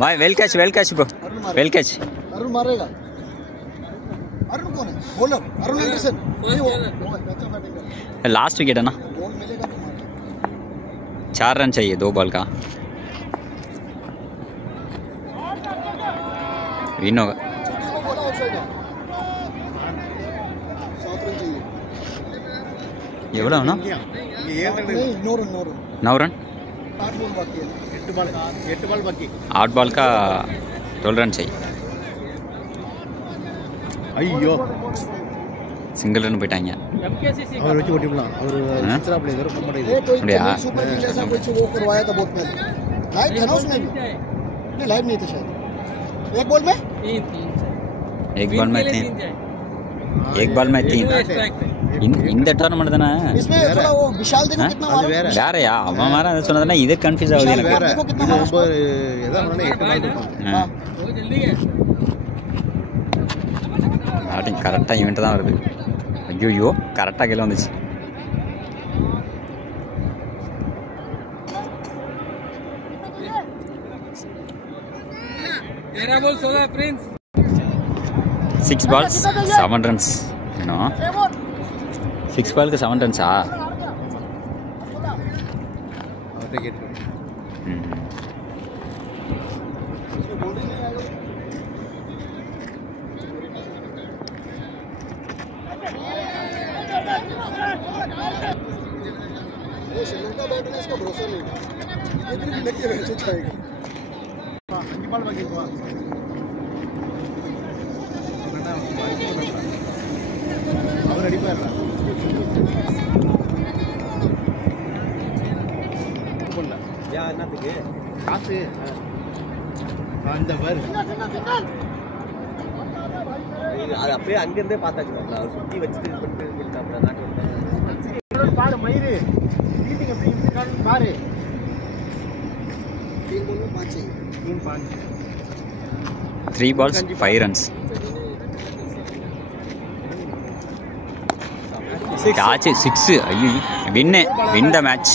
भाई well catch bro, well catch. Arun मारेगा। अरुण कौन है? Bowler Arun Anderson. Last wicket है ना, 4 रन चाहिए 2 बॉल का, विन होगा। एवढा हो ना, 9 रन, 8 बॉल का 12 रन चाहिए। अय्यो सिंगल रन போயிட்டாங்க और वच्ची ओटीला और दूसरा प्लेयर को पड़े दे सुपर किंग जैसा कुछ वो करवाया था बहुत पहले। लाइव था ना उसमें भी? नहीं लाइव नहीं था शायद। एक बॉल में 3 एक बॉल में 3 இந்த டோர்னமெண்ட் தானே इसमें थोड़ा वो विशाल देखो कितना मारा வேறயா அவன் மாற சொன்னதுனா இது கன்ஃபியூஸ் ஆகுது எனக்கு। देखो कितना मारा एदा होने 8 बॉल हां वो जल्दी है ஆட்டிங் கரெக்டா ஈவென்ட் தான் வருது। ஐயோ கரெக்டா கேல வந்துச்சு। तेरा ball 16 Prince 6 balls 7 runs you know 6 ball के 7 runs आ श्रीलंका बैट में इसका भरोसा नहीं है। इधर भी लग के मैच जाएगा। हां अंजी बॉल बगे हुआ அவர் ரெடி பண்ணல போடல யா என்னத்துக்கு காசு அந்த பார் அது அப்படியே அங்க இருந்தே பார்த்தாச்சு அவர் சுத்தி வச்சிட்டு பண்ணிட்டு இருக்காப்ல நாட்டு பாரு மயிரு மீட்டிங் எப்படி இருக்கான்னு பாரு 3 बॉल में 5 चाहिए 3 balls 5 runs catch 6 ஐயோ win the match